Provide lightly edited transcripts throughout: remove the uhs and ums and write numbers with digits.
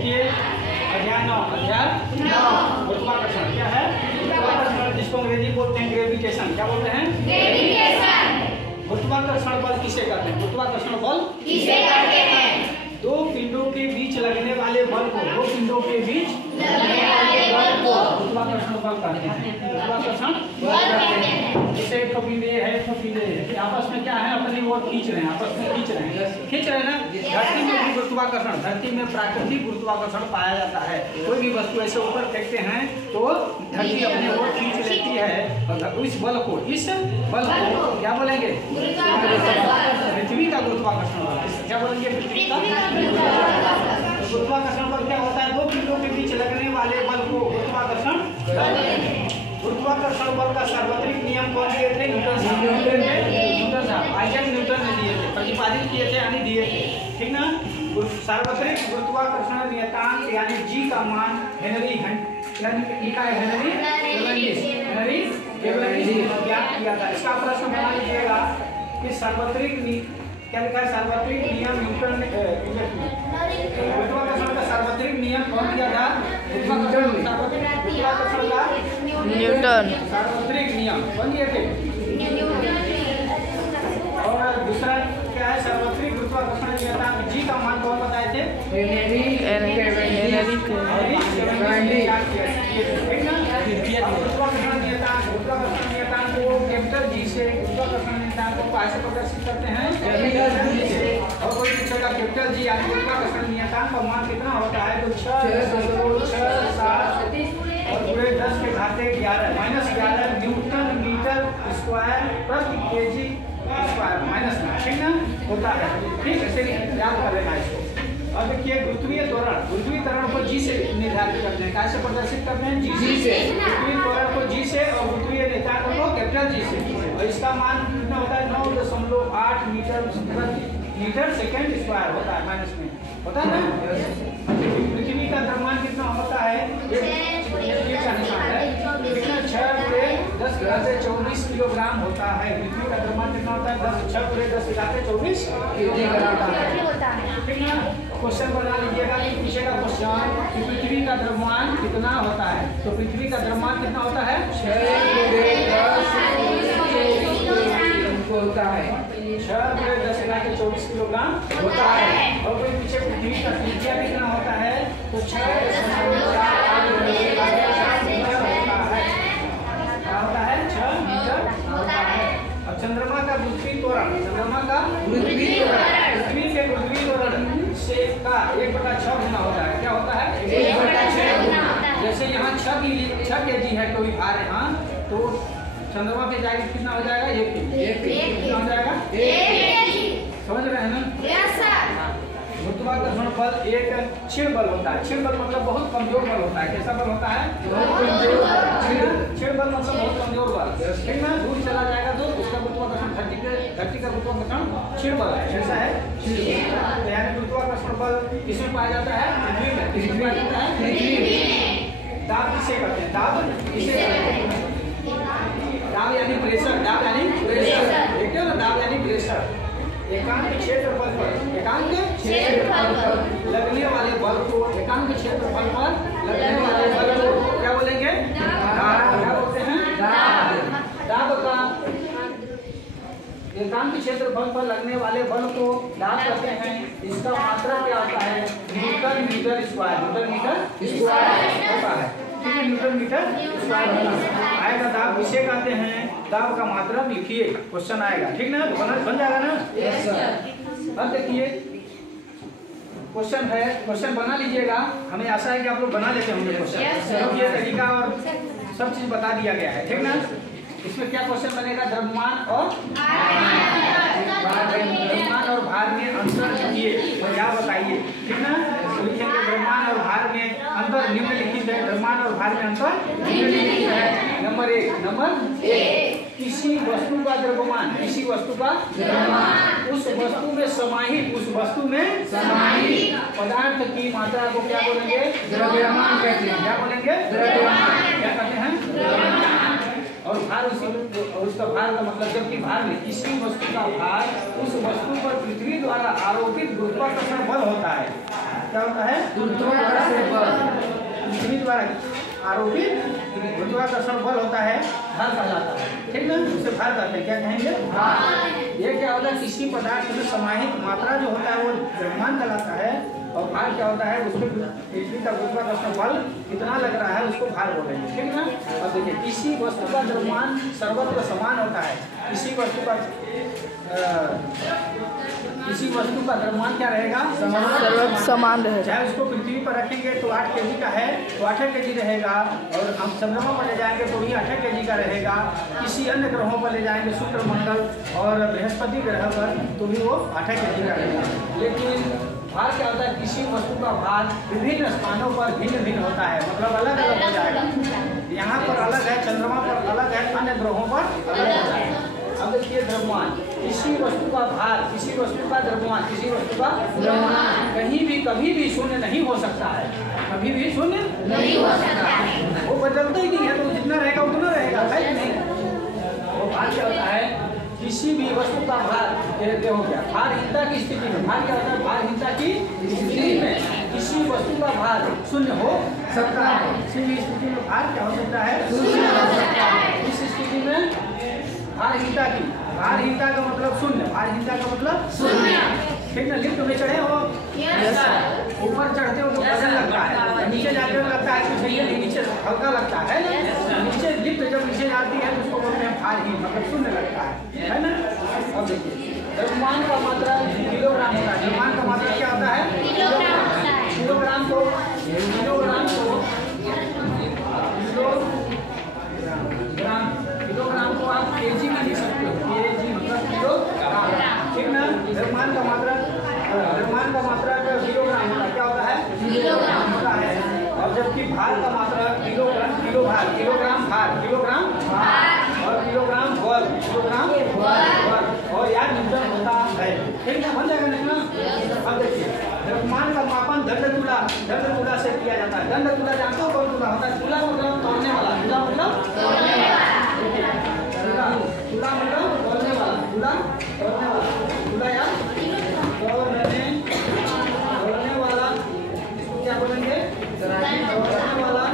देखिए अध्याय 9 गुरुत्वाकर्षण क्या है? गुरुत्वाकर्षण जिसको अंग्रेजी बोलते हैं ग्रेविटेशन। क्या बोलते हैं? ग्रेविटेशन। गुरुत्वाकर्षण बल किसे कहते हैं? गुरुत्वाकर्षण बल किसे कहते हैं? दो पिंडों के बीच लगने वाले बल को, दो पिंडों के बीच लगने वाले बल को गुरुत्वाकर्षण बल कहते हैं। गुरुत्वाकर्षण बल कहते हैं। जैसे एक पिंड ये है, एक पिंड ये है, आपस में क्या है? अपनी ओर खींच रहे हैं, आपस में खींच रहे हैं ना। धरती में भी गुरुत्वाकर्षण, धरती में प्राकृतिक गुरुत्वाकर्षण पाया जाता है। कोई भी वस्तु ऐसे ऊपर फेंकते हैं तो धरती अपनी ओर खींच लेती है और इस बल को क्या बोलेंगे? पृथ्वी का गुरुत्वाकर्षण बल। क्या बोलेंगे? पृथ्वी का गुरुत्वाकर्षण बल क्या होता है? दो पिंडों के बीच लगने वाले बल को गुरुत्वाकर्षण बल। गुरुत्वाकर्षण बल का सार्वत्रिक नियम कौन दिए थे? न्यूटन साहब, आइजैक न्यूटन ने दिए थे, प्रतिपादित किए थे यानी दिए थे, ठीक ना। सार्वत्रिक गुरुत्वाकर्षण नियतांक यानी जी का मान हेनरी लिखा है, हेनरी ज्ञात किया था। इसका प्रश्न बना लीजिएगा कि सार्वत्रिक क्या लिखा है? सार्वत्रिक नियम न्यूटन ने गुरुत्वाकर्षण का सार्वत्रिक नियम कौन दिया था? गुरुत्वाकर्षण का न्यूटन सार्वत्रिक नियम कौन दिए थे? और दूसरा क्या है? सार्वत्रिक गुरुत्वाकर्षण नियतांक जी का मान कौन बताए थे? गुरुत्वाकर्षण नियतांक को कैपिटल जी से, गुरुत्वाकर्षण नियतांक को कैसे प्रदर्शित करते हैं? और कोई पूछेगा कैपिटल जी यानी गुरुत्वाकर्षण नियतांक का मान कितना होता है? तो 6.67 और पूरे 10 के घाते 11 न्यूटन मीटर स्क्वायर प्रति केजी स्क्वायर माइनस में, ठीक ना होता है। ठीक है, चलिए याद कर लेना इसको। अब देखिए गुरुत्वीय त्वरण को जी से निर्धारित करते हैं। कैसे प्रदर्शित करते हैं? जी से। गुरुत्वीय त्वरण को जी से और गुरुत्वीय नियतांक को कैपिटल जी से। और इसका मान कितना होता है? 9.8 मीटर सेकेंड स्क्वायर होता है, माइनस में होता है ना। पृथ्वी का द्रव्यमान कितना होता है? का निशान है, कितना 6×10⁻²4 किलोग्राम होता है। पृथ्वी का द्रव्यमान कितना होता है? 6×10⁻²4 किलोग्राम होता है, ठीक ना। क्वेश्चन बना लीजिएगा कि पूछेगा क्वेश्चन कि पृथ्वी का द्रव्यमान कितना होता है? तो पृथ्वी का द्रव्यमान कितना होता है? 6×10⁻²4 किलोग्राम होता है। और कोई पीछे पृथ्वी का त्रिज्या कितना होता है? तो 6.4 मीटर होता है, 6 मीटर होता है। अब चंद्रमा का पृथ्वी त्वरण, पृथ्वी के पृथ्वी त्वरण से का 1/6 गुना होता है। क्या होता है? 1/6 गुना। जैसे यहाँ 6 kg है कोई भार यहाँ, तो चंद्रमा पे जाएगा कितना हो जाएगा? 1 kg। कितना हो जाएगा? 1 kg। समझ रहे हैं ना? Yes sir. गुरुत्वाकर्षण बल एक क्षीण बल होता है। क्षीण बल मतलब बहुत कमजोर बल होता है। कैसा बल होता है? क्षीण बल मतलब बहुत कमजोर बल, ठीक ना। दूर चला जाएगा तो उसका गुरुत्वाकर्षण धरती का गुरुत्वाकर्षण क्षीण बल है। कैसा है? यानी गुरुत्वाकर्षण बल किसमें पाया जाता है? पृथ्वी में। किसमें पाया जाता है? पृथ्वी में। दाब किसे कहते हैं? दाब किसे कहते हैं? दाब यानी प्रेशर, दाब यानी प्रेशर, देखते हो ना, दाब यानी प्रेशर। एकांक क्षेत्रफल पर लगने वाले बल को, एकांक क्षेत्रफल पर लगने वाले बल को क्या बोलेंगे? दाब। क्या बोलते हैं? दाब का एकांक क्षेत्रफल पर लगने वाले बल को दाब कहते हैं। इसका मात्रा क्या होता है? न्यूटन मीटर स्क्वायर होता है, ठीक है। न्यूटन मीटर स्क्वायर आएगा। दाब किसे कहते हैं? दाब का मात्रा लिखिए, क्वेश्चन आएगा, ठीक ना। बन जाएगा ना? Yes sir. अब देखिए क्वेश्चन है, क्वेश्चन बना लीजिएगा। हमें आशा है कि आप लोग बना लेते होंगे क्वेश्चन। ये तरीका और सब चीज बता दिया गया है, ठीक ना। इसमें क्या क्वेश्चन बनेगा? द्रव्यमान और भार में अंतर लिखिए और क्या बताइए, ठीक ना। लिखेंगे द्रव्यमान और भार में अंतर निम्नलिखित है। द्रव्यमान और भार में अंतर निम्नलिखित है। नंबर 1 किसी वस्तु का द्रव्यमान, किसी वस्तु का द्रव्यमान उस वस्तु में समाहित पदार्थ की मात्रा को क्या बोलेंगे? द्रव्यमान कहते हैं। क्या बोलेंगे? द्रव्यमान। क्या कहते हैं? द्रव्यमान। और भार उसका भार का मतलब जबकि भार में किसी वस्तु का भार उस वस्तु पर पृथ्वी द्वारा आरोपित गुरुत्वाकर्षण बल होता है। क्या होता है? गुरुत्वाकर्षण बल। पृथ्वी द्वारा आरोपित गुरुत्वाकर्षण बल होता है, भार कहलाता है। ठीक ना, उसे भार कहते हैं। क्या कहेंगे? भार। ये क्या होता है? किसी पदार्थ में समाहित मात्रा जो होता है वो द्रव्यमान कहलाता है, और भार क्या होता है? उसमें पृथ्वी का गुरुत्वाकर्षण बल कितना लग रहा है उसको भार बोल रहे हैं। ठीक ना। अब देखिए, किसी वस्तु का द्रव्यमान सर्वत्र समान होता है। किसी वस्तु का द्रव्यमान क्या रहेगा? समान रहेगा। चाहे उसको पृथ्वी पर रखेंगे तो 8 kg का है तो 8 kg रहेगा, और हम चंद्रमा पर ले जाएंगे तो भी 8 kg का रहेगा। किसी अन्य ग्रहों पर ले जाएंगे, शुक्र, मंगल और बृहस्पति ग्रह पर, तो भी वो 8 kg का रहेगा। लेकिन भार क्या होता है? किसी वस्तु का भार विभिन्न स्थानों पर भिन्न भिन्न होता है, मतलब अलग अलग हो जाएगा। यहाँ पर अलग है, चंद्रमा पर अलग है, अन्य ग्रहों पर अलग होता है। अब देखिए, द्रव्यमान, किसी वस्तु का भार, किसी वस्तु का द्रव्यमान, किसी वस्तु का द्रव्यमान कहीं भी कभी भी शून्य नहीं हो सकता है। कभी भी शून्य नहीं हो सकता है, वो बदलता ही नहीं है, तो जितना रहेगा उतना रहेगा, है कि नहीं? वो भार क्या होता है? किसी भी वस्तु का भार हो गया भारहीनता की स्थिति में। भार क्या होता है? भारहीनता की स्थिति में किसी वस्तु का भार शून्य हो सकता है। किसी भी स्थिति में भार क्या हो सकता है? शून्य हो सकता है। इस स्थिति में भारहीनता की, भारहीनता का मतलब शून्य, भारहीनता का मतलब शून्य। ठीक ना। लिफ्ट में चढ़े हो, ऊपर चढ़ते हो तो वजन लगता है, नीचे जाते हो लगता है कुछ नहीं, नीचे हल्का लगता है ना। नीचे लिफ्ट जब नीचे जाती है तो उसको बोलते हैं भारहीन, मतलब शून्य लगता है ना। अब देखिए, द्रव्यमान का मात्रा किलोग्राम होता है। द्रव्यमान का मात्रा क्या होता है? किलोग्राम को किलोग्राम को आप केजी में लिख सकते हो। केजी मतलब किलोग्राम। ठीक ना। द्रव्यमान का मात्रा का किलोग्राम होता है। क्या होता है? किलोग्राम होता है। और जबकि भार का मात्रा किलोग्राम, किलो भार, किलोग्राम भार, किलोग्राम भार, और किलोग्राम बल, किलोग्राम बल, और यार न्यूटन होता है। ठीक ना, बन जाएगा ना। अब देखिए, द्रव्यमान का मापन दंड तुला से किया जाता है। दंड तुला जानते हो कौन तुला होता है? तुला मतलब तौलने वाला, तुला मतलब तौलने वाला, तुला मतलब तौलने वाला, तुला तौलने वाला, तुला या तौलने वाला, इसको क्या बोलेंगे? तौलने वाला,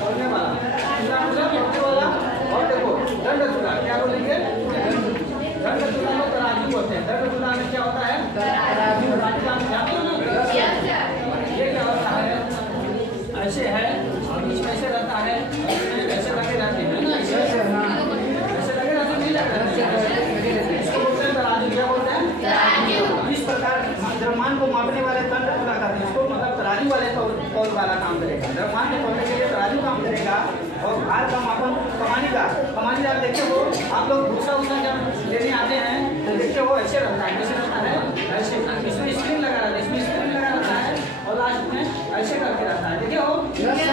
तौलने वाला, तुला मतलब तौलने वाला। और देखो, दंड तुला क्या बोलेंगे? दंड तुला में तराजू होते हैं। दंड तुला में क्या होता है? तराजू। जानते हो ना? ये क्या होता है? ऐसे है, ऐसे रहता है, ऐसे लगे रहते हैं, ऐसे लगे रहते नहीं लगते। इसको बोलते हैं तराजू। क्या बोलते हैं? तराजू। इस प्रकार द्रव्यमान को मापने वाले दंड तुला करते हैं। इसको मतलब तराजू वाले तौल वाला काम करेगा। द्रव्यमान को तौलने के लिए तराजू काम करेगा। और भार का मापन कमानीदार देखते हो आप लोग, भूसा जब लेने आते हैं तो देखते हो ऐसे रहता है। कैसे रहता है? ऐसे। इसमें स्प्रिंग लगा रहता है, इसमें स्प्रिंग लगा रहता है, और लास्ट में ऐसे करके रहता है। देखिए हो, देखिए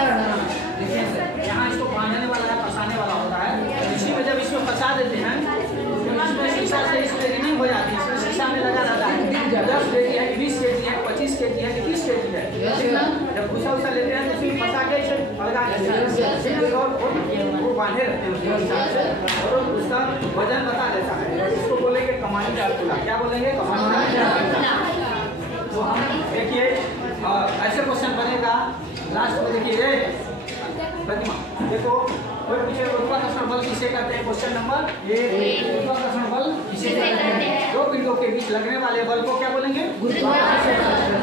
यहाँ इसको बांधने वाला है, फंसाने वाला होता है। इसी में जब इसको फंसा देते हैं तो इसमें शीशा से इसमें रिंग हो जाती है। इसमें शीशा में लगा रहता है 10 kg है, 20 kg है, 25 kg है, 30 kg है। ठीक ना। जब भूसा उसा लेते हैं तो इसमें फंसा के इसे लगा देते हैं, और वो बांधे रहते हैं और उसका वजन बता देता है। इसको बोलेंगे कमानीदार तुला। क्या बोलेंगे? कमानीदार तुला। तो हम देखिए, ऐसे क्वेश्चन बनेगा लास्ट में। देखिए प्रतिमा, देखो कोई पूछे गुरुत्वाकर्षण बल किसे कहते हैं? क्वेश्चन नंबर 1, गुरुत्वाकर्षण बल किसे कहते हैं? दो पिंडों के बीच लगने वाले बल को क्या बोलेंगे? गुरुत्वाकर्षण।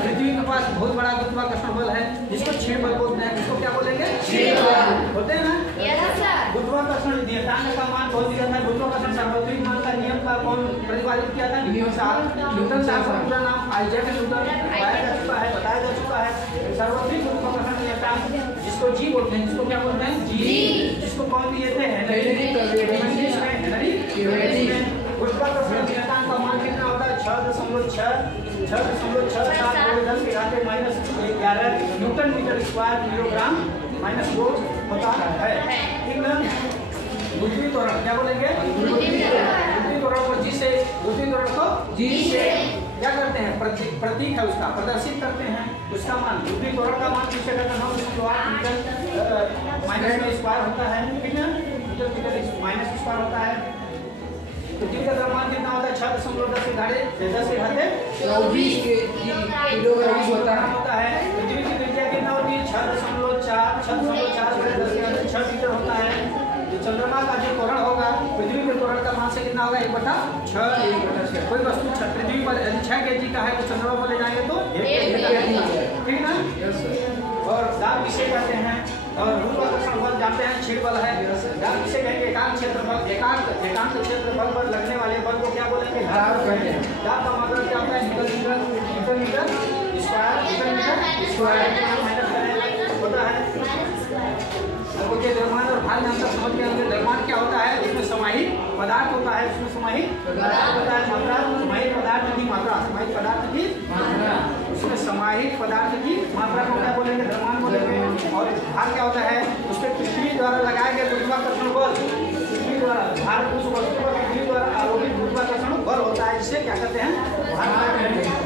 पृथ्वी के पास बहुत बड़ा गुरुत्वाकर्षण बल है जिसको 6 बल बोलते हैं। इसको क्या बोलेंगे? 6 बल बोलते हैं ना। गुरुत्वाकर्षण नियतांक का मान कौन दिया था? गुरुत्वाकर्षण सार्वत्रिक मान का नियम का कौन प्रतिपादित किया था? न्यूटन साहब का पूरा नाम आइजैक न्यूटन बताया जा चुका है। सार्वत्रिक गुरुत्वाकर्षण नियतांक जिसको जी बोलते हैं, जिसको क्या बोलते हैं? जी। जिसको कौन दिए थे? हेनरी गुरुत्वाकर्षण नियतांक का मान कितना होता है? 6.667 newton metre square kilogram minus 2 होता है। ठीक ना। गुरुत्वीय त्वरण क्या बोलेंगे? गुरुत्वीय त्वरण को जी से, गुरुत्वीय त्वरण को जी से क्या करते हैं, प्रतीक है उसका, प्रदर्शित करते हैं उसका मान। पृथ्वी त्वरण का मान पूछे तो 9.8 मीटर माइनस में स्क्वायर होता है, ठीक है, मीटर माइनस स्क्वायर होता है। पृथ्वी का द्रव्यमान कितना होता है, 6.10 के घाटे 10 के घाते 24 किलोग्राम होता है। पृथ्वी की त्रिज्या कितना होती है, 6.4 6 मीटर होता है। जो चंद्रमा का जो त्वरण होगा, पृथ्वी के त्वरण का मान से कितना होगा, 1/6। कोई वस्तु पृथ्वी पर यदि 6 kg का है तो चंद्रमा पर ले जाएंगे तो 1 kg, ठीक ना। और दाब किसे कहते हैं, और गुरुत्वाकर्षण बल जानते हैं, क्षीण बल है। दाब किसे कहेंगे, एकांक क्षेत्रफल, एकांक क्षेत्रफल पर लगने वाले बल को क्या बोलेंगे, दाब कहते हैं। दाब का मात्रक क्या होता है, न्यूटन मीटर स्क्वायर होता है। ओके, द्रव्यमान और भार में अंतर समझ गए। द्रव्यमान क्या होता है, उसमें समाहित पदार्थ होता है, उसमें समाहित पदार्थ होता है, मात्रा समाहित पदार्थ की मात्रा, समाहित पदार्थ की मात्रा, उसमें समाहित पदार्थ की मात्रा को क्या बोलेंगे, द्रव्यमान बोलेंगे। और भार क्या होता है, उसके पृथ्वी द्वारा लगाए गए गुरुत्वाकर्षण बल, पृथ्वी द्वारा भार उस वस्तु पर पृथ्वी द्वारा आरोपित गुरुत्वाकर्षण बल होता है, जिसे क्या कहते हैं, भार कहते हैं।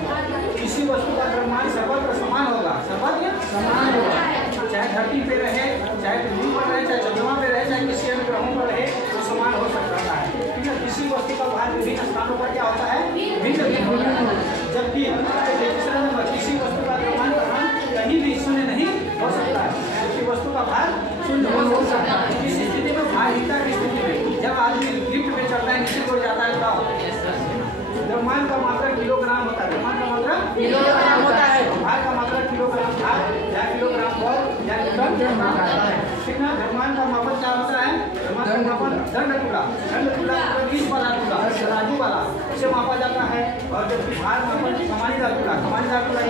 किसी वस्तु का द्रव्यमान सर्वत्र समान होगा, सर्वत्र समान होगा, चाहे धरती पे रहे, चाहे पृथ्वी पर रहे, चाहे चंद्रमा पे रहे, चाहे किसी अन्य ग्रहों पर रहे, तो समान हो सकता है, ठीक है। किसी वस्तु का भार विभिन्न स्थानों पर क्या होता है, भिन्न भिन्न, जबकि किसी वस्तु का द्रव्यमान कहीं भी शून्य नहीं हो सकता है, किसी वस्तु का भार शून्य हो सकता है। इस स्थिति में भारिता की स्थिति में जब आदमी लिफ्ट में चढ़ता है, नीचे गिर जाता है, तब द्रव्यमान का मात्रा किलोग्राम होता है, द्रव्यमान का मात्रा किलोग्राम होता है, भार का मात्रा किलोग्राम भार या किलोग्राम बल या न्यूटन होता है, ठीक ना। द्रव्यमान का मापन क्या होता है, द्रव्यमान का मापन दंड टुकड़ा 20 वाला टुकड़ा, तराजू वाला, उसे मापा जाता है। और जबकि भार मापन कमानीदार टुकड़ा